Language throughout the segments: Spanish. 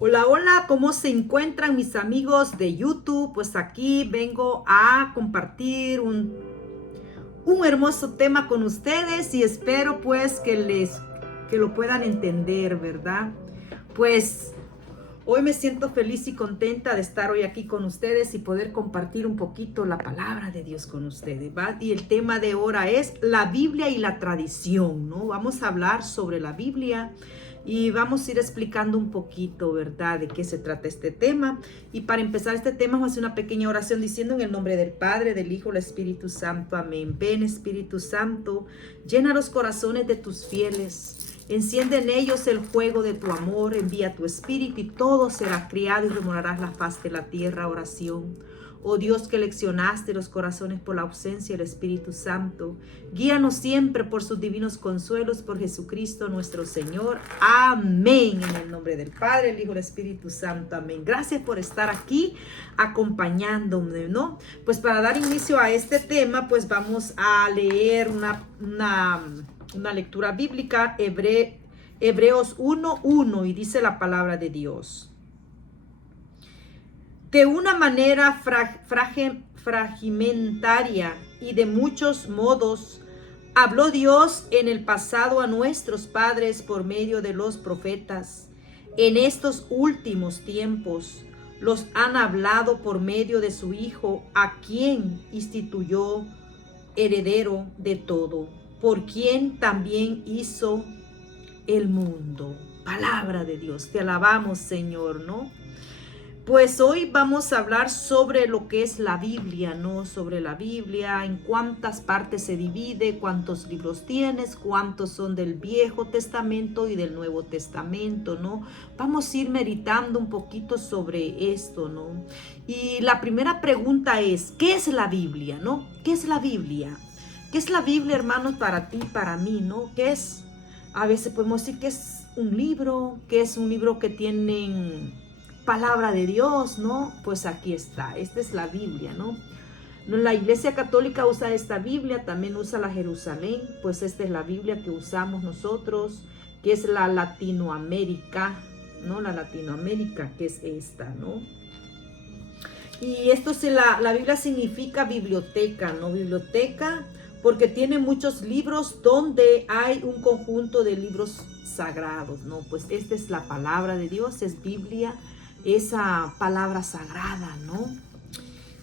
Hola, hola, ¿cómo se encuentran mis amigos de YouTube? Pues aquí vengo a compartir un hermoso tema con ustedes y espero pues que lo puedan entender, ¿verdad? Pues hoy me siento feliz y contenta de estar hoy aquí con ustedes y poder compartir un poquito la palabra de Dios con ustedes, ¿va? Y el tema de ahora es la Biblia y la tradición, ¿no? Vamos a hablar sobre la Biblia y vamos a ir explicando un poquito, ¿verdad?, de qué se trata este tema. Y para empezar este tema, vamos a hacer una pequeña oración diciendo en el nombre del Padre, del Hijo, del Espíritu Santo. Amén. Ven, Espíritu Santo, llena los corazones de tus fieles. Enciende en ellos el fuego de tu amor, envía tu espíritu y todo será criado y remorarás la faz de la tierra. Oración. Oh Dios, que leccionaste los corazones por la ausencia del Espíritu Santo, guíanos siempre por sus divinos consuelos, por Jesucristo nuestro Señor. Amén. En el nombre del Padre, el Hijo y el Espíritu Santo. Amén. Gracias por estar aquí acompañándome, ¿no? Pues para dar inicio a este tema, pues vamos a leer una lectura bíblica, Hebreos 1:1, y dice la palabra de Dios. De una manera fragmentaria y de muchos modos, habló Dios en el pasado a nuestros padres por medio de los profetas. En estos últimos tiempos los han hablado por medio de su Hijo, a quien instituyó heredero de todo, por quien también hizo el mundo. Palabra de Dios, te alabamos, Señor, ¿no? Pues hoy vamos a hablar sobre lo que es la Biblia, ¿no? Sobre la Biblia, en cuántas partes se divide, cuántos libros tienes, cuántos son del Viejo Testamento y del Nuevo Testamento, ¿no? Vamos a ir meditando un poquito sobre esto, ¿no? Y la primera pregunta es, ¿qué es la Biblia, no? ¿Qué es la Biblia? ¿Qué es la Biblia, hermanos, para ti, para mí, ¿no? ¿Qué es? A veces podemos decir que es un libro, que es un libro que tienen palabra de Dios, ¿no? Pues aquí está, esta es la Biblia, ¿no? La Iglesia Católica usa esta Biblia, también usa la Jerusalén, pues esta es la Biblia que usamos nosotros, que es la Latinoamérica, ¿no? La Latinoamérica, que es esta, ¿no? Y esto la Biblia significa biblioteca, ¿no? Biblioteca, porque tiene muchos libros donde hay un conjunto de libros sagrados, ¿no? Pues esta es la palabra de Dios, es Biblia, esa palabra sagrada, ¿no?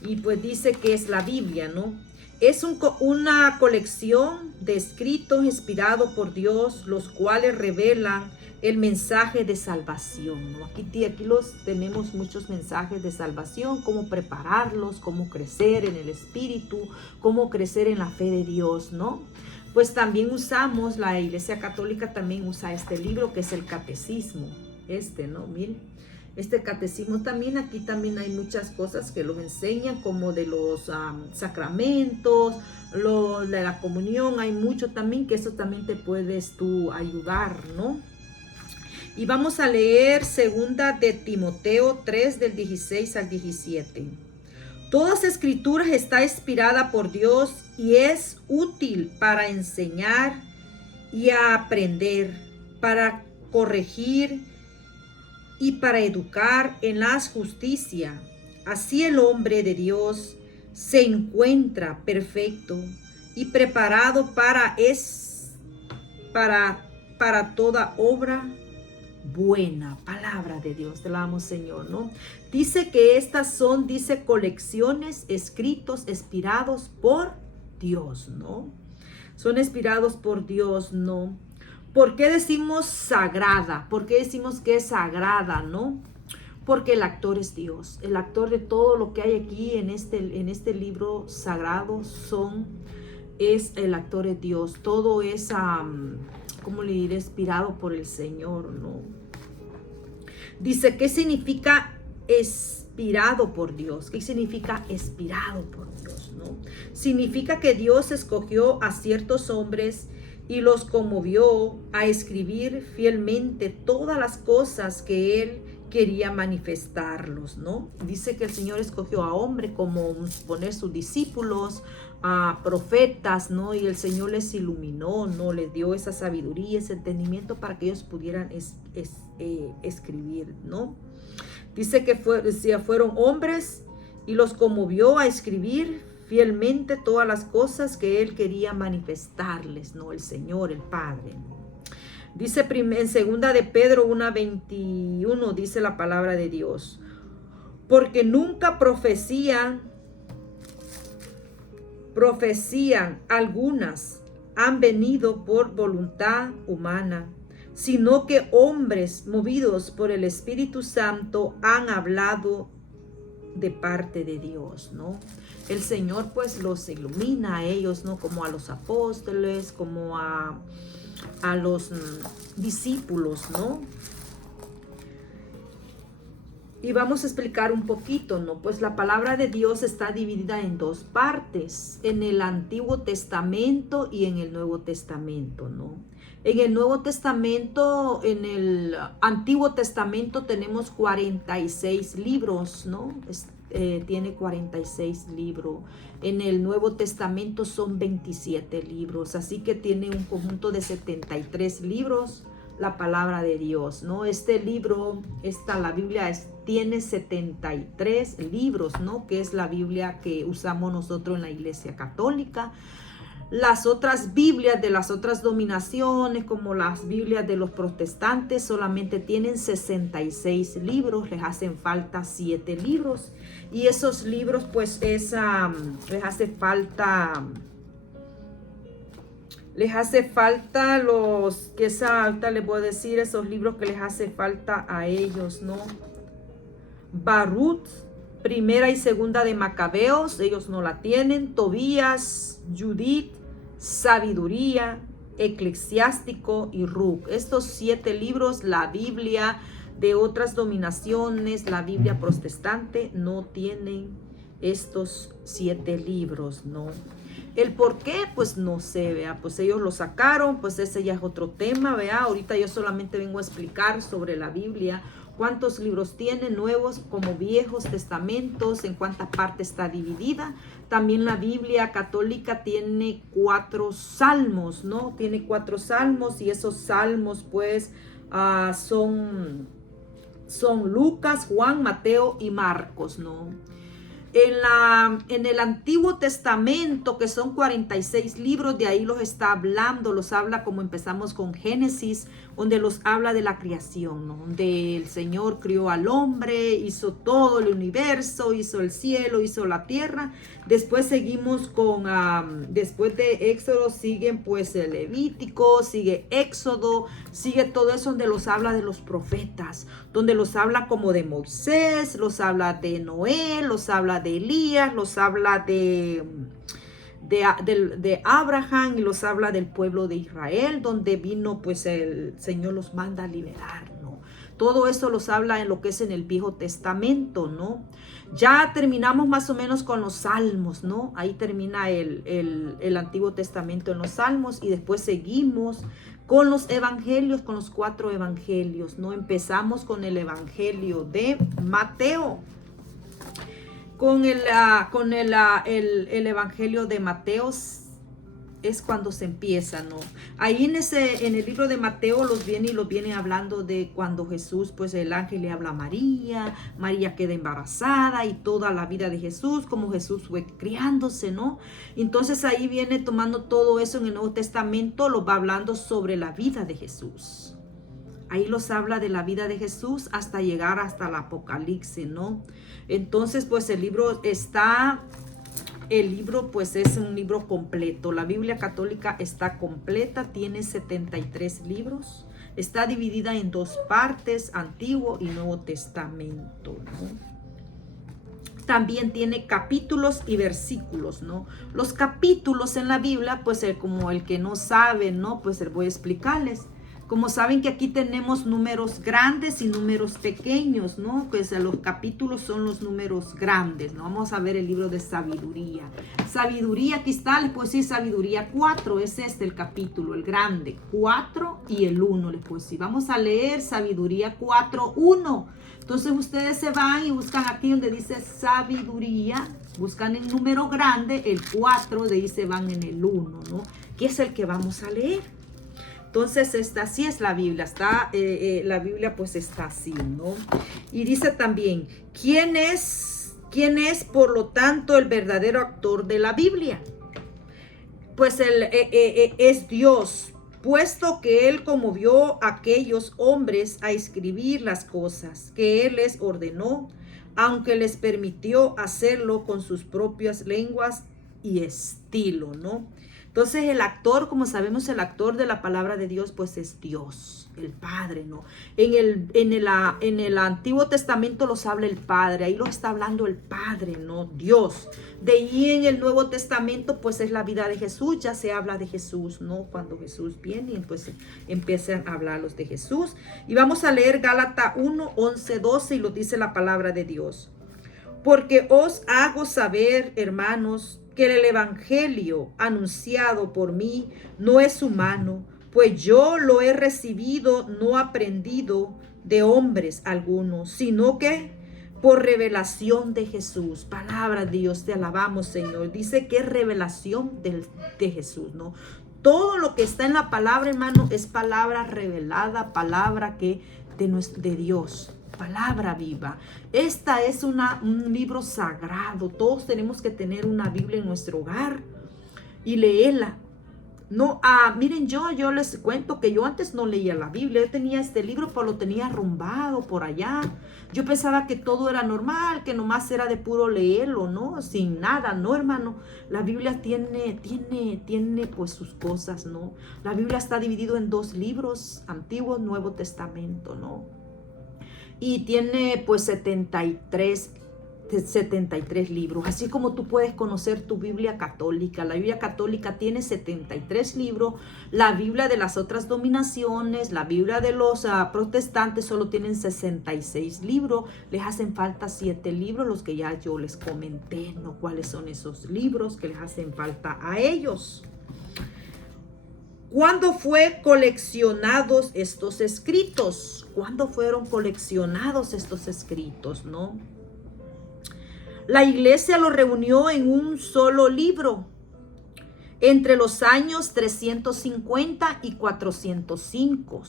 Y pues dice que es la Biblia, ¿no? Es una colección de escritos inspirados por Dios, los cuales revelan el mensaje de salvación, ¿no? Aquí los tenemos muchos mensajes de salvación, cómo prepararlos, cómo crecer en el Espíritu, cómo crecer en la fe de Dios, ¿no? Pues también usamos, la Iglesia Católica también usa este libro que es el Catecismo, ¿no? Miren. Este catecismo también, aquí también hay muchas cosas que lo enseñan, como de los sacramentos, de la comunión, hay mucho también que eso también te puedes tú ayudar, ¿no? Y vamos a leer segunda de Timoteo 3 del 16 al 17. Todas escrituras está inspirada por Dios y es útil para enseñar y a aprender, para corregir y para educar en la justicia. Así el hombre de Dios se encuentra perfecto y preparado para toda obra buena. Palabra de Dios, te la amo, Señor, ¿no? Dice que estas son, colecciones, escritos, inspirados por Dios, ¿no? Son inspirados por Dios, ¿no? ¿Por qué decimos sagrada? ¿Por qué decimos que es sagrada, no? Porque el actor es Dios. El actor de todo lo que hay aquí en este libro sagrado es el actor es Dios. Todo es, ¿cómo le diré? Inspirado por el Señor, ¿no? Dice, ¿qué significa inspirado por Dios? ¿Qué significa inspirado por Dios, no? Significa que Dios escogió a ciertos hombres y los conmovió a escribir fielmente todas las cosas que Él quería manifestarlos, ¿no? Dice que el Señor escogió a hombres como poner sus discípulos, a profetas, ¿no? Y el Señor les iluminó, ¿no? Les dio esa sabiduría, ese entendimiento para que ellos pudieran escribir, ¿no? Dice que fueron hombres y los conmovió a escribir fielmente todas las cosas que Él quería manifestarles, ¿no? El Señor, el Padre. Dice en segunda de Pedro 1:21, dice la palabra de Dios, porque nunca profecían algunas han venido por voluntad humana, sino que hombres movidos por el Espíritu Santo han hablado de parte de Dios, ¿no? El Señor pues los ilumina a ellos, ¿no? Como a los apóstoles, como a los discípulos, ¿no? Y vamos a explicar un poquito, ¿no? Pues la palabra de Dios está dividida en dos partes, en el Antiguo Testamento y en el Nuevo Testamento, ¿no? En el Nuevo Testamento, en el Antiguo Testamento tenemos 46 libros, ¿no? Tiene 46 libros. En el Nuevo Testamento son 27 libros, así que tiene un conjunto de 73 libros. La palabra de Dios, ¿no? Este libro, la Biblia tiene 73 libros, ¿no? Que es la Biblia que usamos nosotros en la Iglesia Católica. Las otras Biblias de las otras denominaciones, como las Biblias de los protestantes, solamente tienen 66 libros, les hacen falta 7 libros. Y esos libros, pues, les hace falta los, que ahorita les voy a decir esos libros que les hace falta a ellos, ¿no? Baruch, primera y segunda de Macabeos, ellos no la tienen. Tobías, Judith, Sabiduría, Eclesiástico y Ruc. Estos 7 libros, la Biblia de otras denominaciones, la Biblia protestante, no tienen estos 7 libros, ¿no? El por qué, pues no sé, vea, pues ellos lo sacaron, pues ese ya es otro tema, vea. Ahorita yo solamente vengo a explicar sobre la Biblia, cuántos libros tiene, nuevos como viejos testamentos, en cuántas partes está dividida. También la Biblia católica tiene 4 salmos, ¿no? Tiene 4 salmos y esos salmos, pues, son Lucas, Juan, Mateo y Marcos, ¿no? En el Antiguo Testamento, que son 46 libros, de ahí los está hablando, los habla como empezamos con Génesis, donde los habla de la creación, ¿no? Donde el Señor crió al hombre, hizo todo el universo, hizo el cielo, hizo la tierra. Después seguimos después de Éxodo siguen pues el Levítico, sigue Éxodo, sigue todo eso donde los habla de los profetas, donde los habla como de Moisés, los habla de Noé, los habla de Elías, los habla de Abraham y los habla del pueblo de Israel, donde vino pues el Señor los manda a liberar, ¿no? Todo eso los habla en lo que es en el Viejo Testamento, ¿no? Ya terminamos más o menos con los Salmos, ¿no? Ahí termina el Antiguo Testamento en los Salmos y después seguimos con los Evangelios, con los 4 Evangelios, ¿no? Empezamos con el Evangelio de Mateo. Con el Evangelio de Mateo es cuando se empieza, ¿no? Ahí en el libro de Mateo los viene hablando de cuando Jesús, pues el ángel le habla a María, María queda embarazada y toda la vida de Jesús, como Jesús fue criándose, ¿no? Entonces ahí viene tomando todo eso en el Nuevo Testamento, lo va hablando sobre la vida de Jesús. Ahí los habla de la vida de Jesús hasta llegar hasta el Apocalipsis, ¿no? Entonces, pues el libro pues es un libro completo. La Biblia católica está completa, tiene 73 libros. Está dividida en 2 partes, Antiguo y Nuevo Testamento, ¿no? También tiene capítulos y versículos, ¿no? Los capítulos en la Biblia, pues como el que no sabe, ¿no? Pues voy a explicarles. Como saben que aquí tenemos números grandes y números pequeños, ¿no? Pues los capítulos son los números grandes, ¿no? Vamos a ver el libro de sabiduría. Sabiduría, aquí está, les puedo decir sabiduría 4, es el capítulo, el grande, 4 y el 1, les puedo decir. Vamos a leer sabiduría 4, 1. Entonces ustedes se van y buscan aquí donde dice sabiduría, buscan el número grande, el 4, de ahí se van en el 1, ¿no? Que es el que vamos a leer. Entonces, así es la Biblia, la Biblia pues está así, ¿no? Y dice también, ¿quién es por lo tanto el verdadero autor de la Biblia? Pues es Dios, puesto que Él conmovió a aquellos hombres a escribir las cosas que Él les ordenó, aunque les permitió hacerlo con sus propias lenguas y estilo, ¿no? Entonces el actor, como sabemos, el actor de la palabra de Dios, pues es Dios, el Padre, ¿no? En el Antiguo Testamento los habla el Padre, ahí lo está hablando el Padre, ¿no? Dios. De ahí en el Nuevo Testamento, pues es la vida de Jesús, ya se habla de Jesús, ¿no? Cuando Jesús viene, pues empiezan a hablarlos de Jesús. Y vamos a leer Gálatas 1, 11, 12 y lo dice la palabra de Dios. Porque os hago saber, hermanos, que el evangelio anunciado por mí no es humano, pues yo lo he recibido, no aprendido de hombres algunos, sino que por revelación de Jesús. Palabra de Dios, te alabamos, Señor. Dice que es revelación de Jesús, ¿no? Todo lo que está en la palabra, hermano, es palabra revelada, palabra que de Dios. Palabra viva. Esta es un libro sagrado. Todos tenemos que tener una Biblia en nuestro hogar y leerla. No, miren, yo les cuento que yo antes no leía la Biblia. Yo tenía este libro, pero lo tenía arrumbado por allá. Yo pensaba que todo era normal, que nomás era de puro leerlo, ¿no? Sin nada, ¿no, hermano? La Biblia tiene pues sus cosas, ¿no? La Biblia está dividido en 2 libros, Antiguo, Nuevo Testamento, ¿no? Y tiene pues 73 libros, así como tú puedes conocer tu Biblia católica. La Biblia católica tiene 73 libros, la Biblia de las otras dominaciones, la Biblia de los protestantes solo tienen 66 libros, les hacen falta 7 libros, los que ya yo les comenté, ¿no? ¿Cuáles son esos libros que les hacen falta a ellos? ¿Cuándo fue coleccionados estos escritos? ¿Cuándo fueron coleccionados estos escritos, no? La iglesia lo reunió en un solo libro entre los años 350 y 405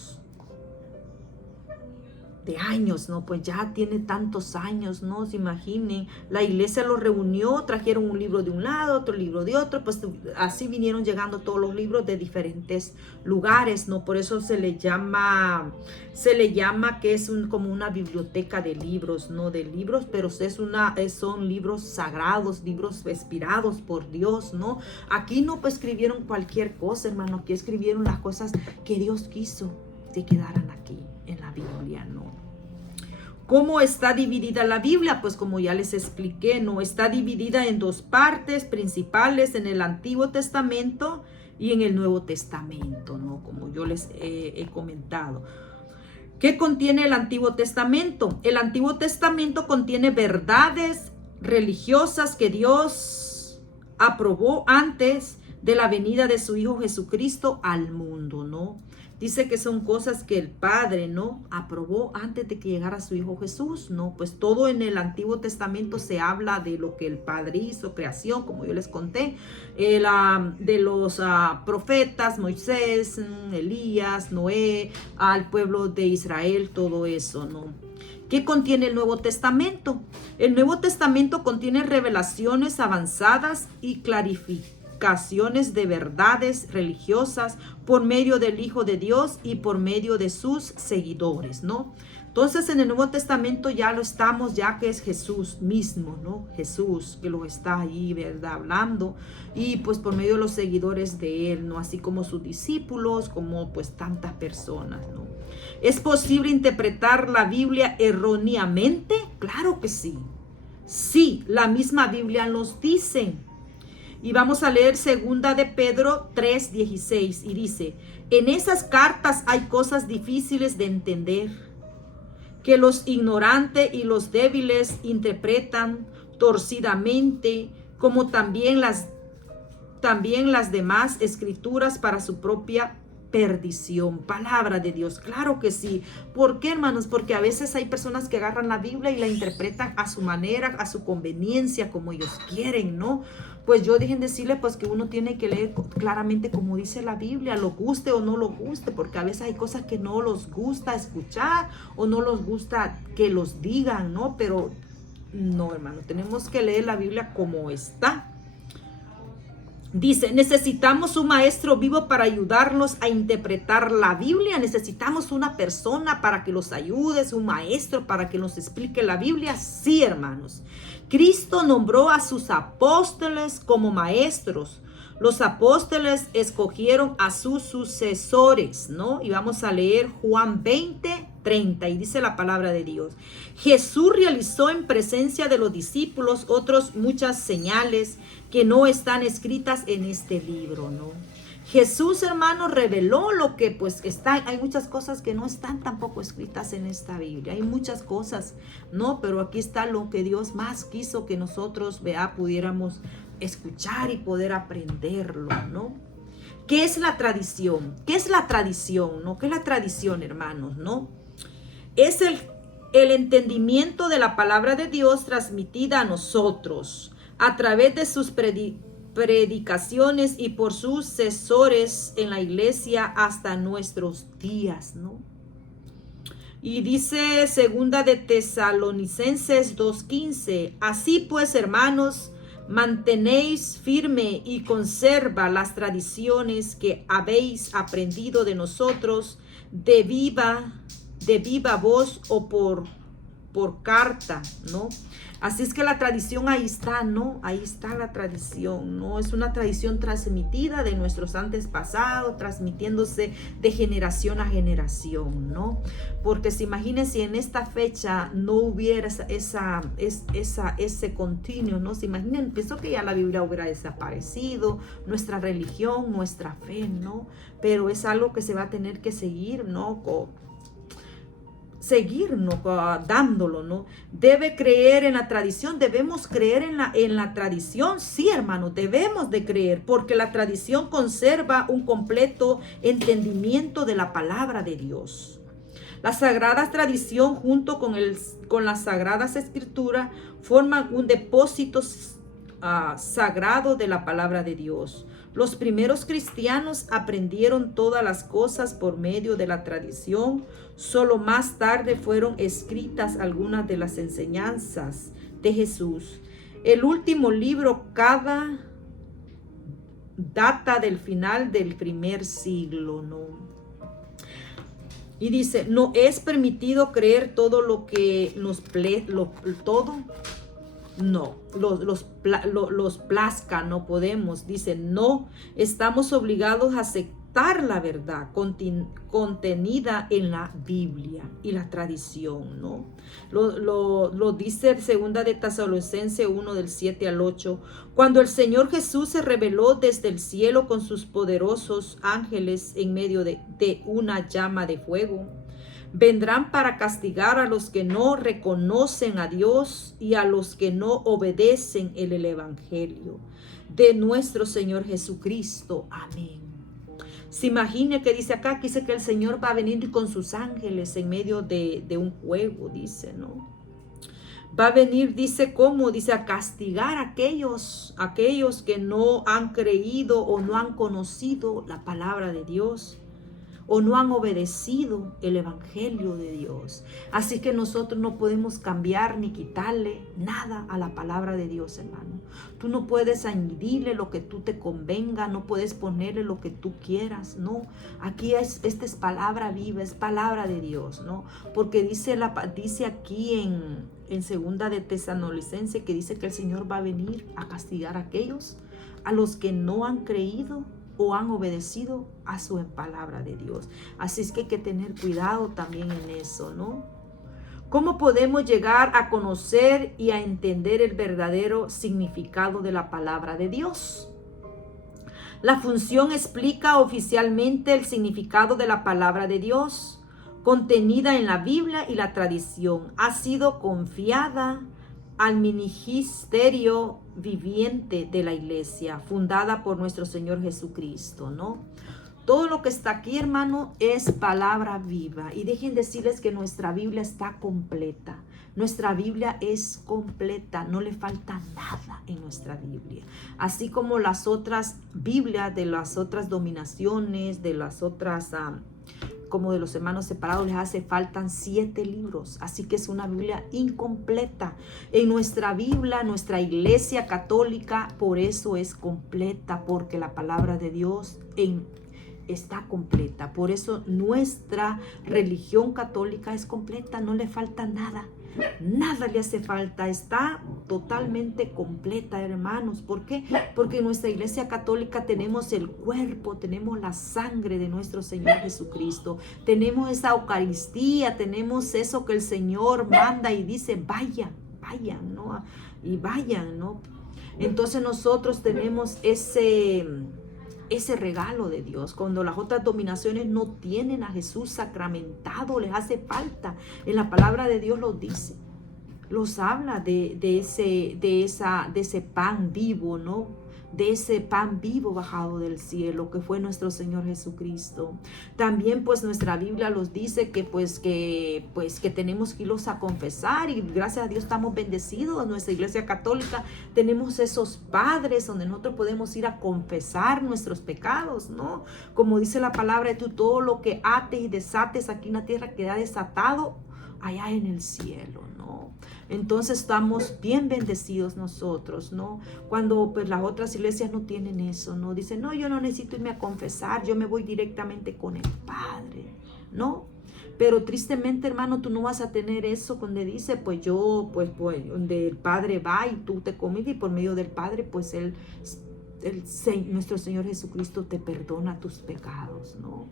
de años, ¿no? Pues ya tiene tantos años, ¿no? Se imaginen, la iglesia lo reunió, trajeron un libro de un lado, otro libro de otro, pues así vinieron llegando todos los libros de diferentes lugares, ¿no? Por eso se le llama que es como una biblioteca de libros, ¿no? De libros, pero son libros sagrados, libros inspirados por Dios, ¿no? Aquí no pues escribieron cualquier cosa, hermano, aquí escribieron las cosas que Dios quiso que quedaran aquí en la Biblia, ¿no? ¿Cómo está dividida la Biblia? Pues como ya les expliqué, ¿no? Está dividida en 2 partes principales, en el Antiguo Testamento y en el Nuevo Testamento, ¿no? Como yo les he comentado. ¿Qué contiene el Antiguo Testamento? El Antiguo Testamento contiene verdades religiosas que Dios aprobó antes de la venida de su Hijo Jesucristo al mundo, ¿no? Dice que son cosas que el Padre, ¿no? Aprobó antes de que llegara su Hijo Jesús, ¿no? Pues todo en el Antiguo Testamento se habla de lo que el Padre hizo, creación, como yo les conté, de los profetas, Moisés, Elías, Noé, al pueblo de Israel, todo eso, ¿no? ¿Qué contiene el Nuevo Testamento? El Nuevo Testamento contiene revelaciones avanzadas y clarificaciones de verdades religiosas por medio del Hijo de Dios y por medio de sus seguidores, ¿no? Entonces en el Nuevo Testamento ya lo estamos, ya que es Jesús mismo, ¿no? Jesús que lo está ahí, ¿verdad? Hablando, y pues por medio de los seguidores de él, ¿no? Así como sus discípulos, como pues tantas personas, ¿no? ¿Es posible interpretar la Biblia erróneamente? Claro que sí. Sí, la misma Biblia nos dice. Y vamos a leer segunda de Pedro 3:16 y dice: en esas cartas hay cosas difíciles de entender, que los ignorantes y los débiles interpretan torcidamente, como también las demás escrituras para su propia perdición. Palabra de Dios, claro que sí. ¿Por qué, hermanos? Porque a veces hay personas que agarran la Biblia y la interpretan a su manera, a su conveniencia, como ellos quieren, ¿no? Pues yo dejen decirle pues que uno tiene que leer claramente como dice la Biblia, lo guste o no lo guste, porque a veces hay cosas que no los gusta escuchar o no los gusta que los digan, ¿no? Pero no, hermano, tenemos que leer la Biblia como está. Dice, necesitamos un maestro vivo para ayudarnos a interpretar la Biblia. Necesitamos una persona para que los ayude, un maestro para que nos explique la Biblia. Sí, hermanos. Cristo nombró a sus apóstoles como maestros. Los apóstoles escogieron a sus sucesores, ¿no? Y vamos a leer Juan 20:30 y dice la palabra de Dios. Jesús realizó en presencia de los discípulos muchas señales que no están escritas en este libro, ¿no? Jesús, hermano, reveló lo que pues está. Hay muchas cosas que no están tampoco escritas en esta Biblia. Hay muchas cosas, ¿no? Pero aquí está lo que Dios más quiso que nosotros, pudiéramos escuchar y poder aprenderlo, ¿no? ¿Qué es la tradición? ¿Qué es la tradición, no? ¿Qué es la tradición, hermanos, no? Es el entendimiento de la palabra de Dios transmitida a nosotros a través de sus predicaciones y por sus sucesores en la iglesia hasta nuestros días, ¿no? Y dice segunda de Tesalonicenses 2:15, así pues, hermanos, mantenéis firme y conserva las tradiciones que habéis aprendido de nosotros de viva voz o por carta, ¿no? Así es que la tradición ahí está, ¿no? Ahí está la tradición, ¿no? Es una tradición transmitida de nuestros antepasados, transmitiéndose de generación a generación, ¿no? Porque se imaginen si en esta fecha no hubiera ese continuo, ¿no? Se imaginen, pienso que ya la Biblia hubiera desaparecido, nuestra religión, nuestra fe, ¿no? Pero es algo que se va a tener que seguir, ¿no? Seguirnos dándolo, ¿no? Debe creer en la tradición, debemos creer en la tradición, sí, hermano, debemos de creer, porque la tradición conserva un completo entendimiento de la palabra de Dios. La sagrada tradición junto con las sagradas escrituras forman un depósito sagrado de la palabra de Dios. Los primeros cristianos aprendieron todas las cosas por medio de la tradición. Solo más tarde fueron escritas algunas de las enseñanzas de Jesús. El último libro data del final del primer siglo, ¿no? Y dice, no es permitido creer todo lo que todo. No, los plazca, no podemos. Dice, no, estamos obligados a aceptar la verdad contenida en la Biblia y la tradición, ¿no? Lo dice segunda de Tesalonicenses 1 del 7 al 8. Cuando el Señor Jesús se reveló desde el cielo con sus poderosos ángeles en medio de una llama de fuego, vendrán para castigar a los que no reconocen a Dios y a los que no obedecen el evangelio de nuestro Señor Jesucristo. Amén. Se imagine que dice acá, que dice que el Señor va a venir con sus ángeles en medio de un fuego, dice, ¿no? Va a venir, dice, ¿cómo? Dice, a castigar a aquellos que no han creído o no han conocido la palabra de Dios, o no han obedecido el evangelio de Dios. Así que nosotros no podemos cambiar ni quitarle nada a la palabra de Dios, hermano. Tú no puedes añadirle lo que tú te convenga, no puedes ponerle lo que tú quieras, no. Aquí esta es palabra viva, es palabra de Dios, ¿no? Porque dice aquí en segunda de Tesalonicenses que dice que el Señor va a venir a castigar a aquellos a los que no han creído o han obedecido a su palabra de Dios. Así es que hay que tener cuidado también en eso, ¿no? ¿Cómo podemos llegar a conocer y a entender el verdadero significado de la palabra de Dios? La función explica oficialmente el significado de la palabra de Dios, contenida en la Biblia y la tradición. Ha sido confiada al ministerio viviente de la iglesia, fundada por nuestro Señor Jesucristo, ¿no? Todo lo que está aquí, hermano, es palabra viva. Y dejen decirles que nuestra Biblia está completa. Nuestra Biblia es completa, no le falta nada en nuestra Biblia. Así como las otras Biblias de las otras dominaciones, de las otras, como de los hermanos separados, les hace faltan 7 libros. Así que es una Biblia incompleta. En nuestra Biblia, nuestra iglesia católica, por eso es completa, porque la palabra de Dios está completa. Por eso nuestra religión católica es completa, no le falta nada. Nada le hace falta, está totalmente completa, hermanos. ¿Por qué? Porque en nuestra iglesia católica tenemos el cuerpo, tenemos la sangre de nuestro Señor Jesucristo, tenemos esa Eucaristía, tenemos eso que el Señor manda y dice, vayan, ¿no? Y vayan, ¿no? Entonces nosotros tenemos ese regalo de Dios. Cuando las otras dominaciones no tienen a Jesús sacramentado, les hace falta. En la palabra de Dios los dice, los habla de ese pan vivo, ¿no? De ese pan vivo bajado del cielo, que fue nuestro Señor Jesucristo. También pues nuestra Biblia los dice que tenemos que irlos a confesar, y gracias a Dios estamos bendecidos. En nuestra iglesia católica tenemos esos padres donde nosotros podemos ir a confesar nuestros pecados, ¿no? Como dice la palabra de tú, todo lo que ates y desates aquí en la tierra queda desatado allá en el cielo, ¿no? Entonces estamos bien bendecidos nosotros, ¿no? Cuando pues las otras iglesias no tienen eso, ¿no? Dicen, no, yo no necesito irme a confesar, yo me voy directamente con el Padre, ¿no? Pero tristemente, hermano, tú no vas a tener eso donde dice, pues donde el Padre va y tú te comes, y por medio del Padre, pues nuestro Señor Jesucristo te perdona tus pecados, ¿no?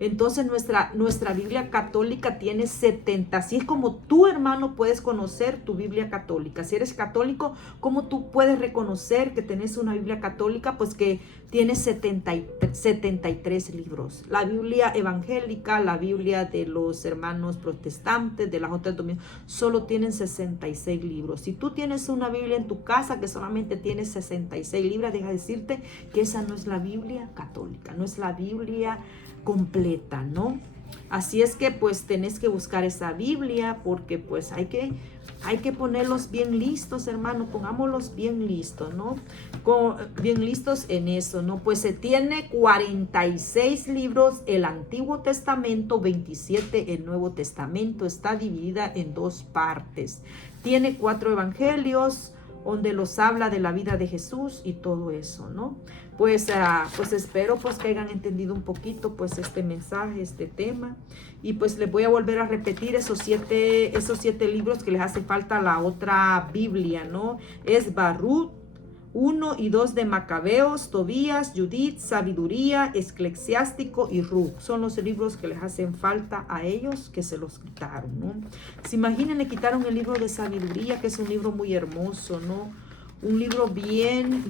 Entonces nuestra Biblia católica tiene 70. Así es como tú, hermano, puedes conocer tu Biblia católica. Si eres católico, ¿cómo tú puedes reconocer que tenés una Biblia católica? Pues que tiene 73 libros. La Biblia evangélica, la Biblia de los hermanos protestantes, de las otras dominaciones, solo tienen 66 libros. Si tú tienes una Biblia en tu casa que solamente tiene 66 libros, deja decirte que esa no es la Biblia católica, no es la Biblia completa, ¿no? Así es que pues tenés que buscar esa Biblia, porque pues hay que ponerlos bien listos, hermano, pongámoslos bien listos, ¿no? Bien listos en eso, ¿no? Pues se tiene 46 libros el Antiguo Testamento, 27 el Nuevo Testamento. Está dividida en 2 partes. Tiene 4 evangelios donde los habla de la vida de Jesús y todo eso, ¿no? Pues espero pues que hayan entendido un poquito pues este mensaje, este tema, y pues les voy a volver a repetir esos siete libros que les hace falta a la otra Biblia, ¿no? Es Barut, 1 y 2 de Macabeos, Tobías, Judith, Sabiduría, Eclesiástico y Ruth. Son los libros que les hacen falta a ellos, que se los quitaron, ¿no? Se imaginen, le quitaron el libro de Sabiduría, que es un libro muy hermoso, ¿no? Un libro bien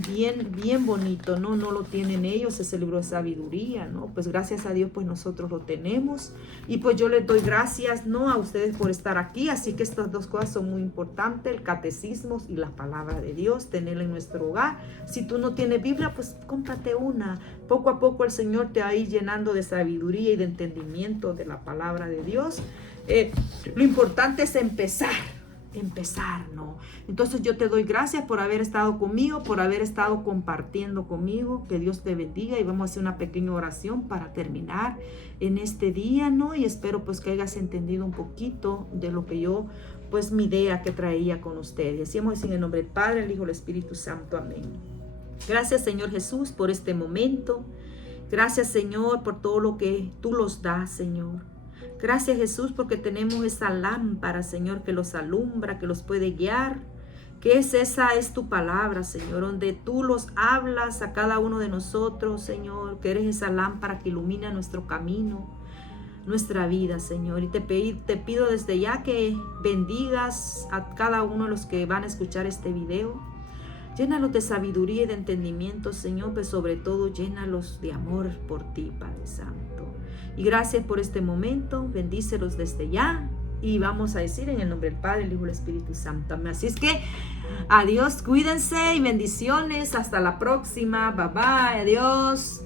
bonito, ¿no? No lo tienen ellos, ese libro de sabiduría, ¿no? Pues gracias a Dios, pues nosotros lo tenemos. Y pues yo les doy gracias, ¿no? A ustedes por estar aquí. Así que estas 2 cosas son muy importantes, el catecismo y la palabra de Dios, tenerla en nuestro hogar. Si tú no tienes Biblia, pues cómprate una. Poco a poco el Señor te va a ir llenando de sabiduría y de entendimiento de la palabra de Dios. Lo importante es empezar, ¿no? Entonces yo te doy gracias por haber estado conmigo, por haber estado compartiendo conmigo. Que Dios te bendiga, y vamos a hacer una pequeña oración para terminar en este día, ¿no? Y espero pues que hayas entendido un poquito de lo que yo, pues mi idea que traía con ustedes. Y así vamos a decir en el nombre del Padre, el Hijo y el Espíritu Santo. Amén. Gracias, Señor Jesús, por este momento. Gracias, Señor, por todo lo que tú los das, Señor. Gracias, Jesús, porque tenemos esa lámpara, Señor, que los alumbra, que los puede guiar. Que esa es tu palabra, Señor, donde tú los hablas a cada uno de nosotros, Señor, que eres esa lámpara que ilumina nuestro camino, nuestra vida, Señor. Y te pido desde ya que bendigas a cada uno de los que van a escuchar este video. Llénalos de sabiduría y de entendimiento, Señor, pero sobre todo llénalos de amor por ti, Padre Santo. Y gracias por este momento, bendícelos desde ya. Y vamos a decir en el nombre del Padre, el Hijo y el Espíritu Santo. Así es que, adiós, cuídense y bendiciones. Hasta la próxima. Bye bye, adiós.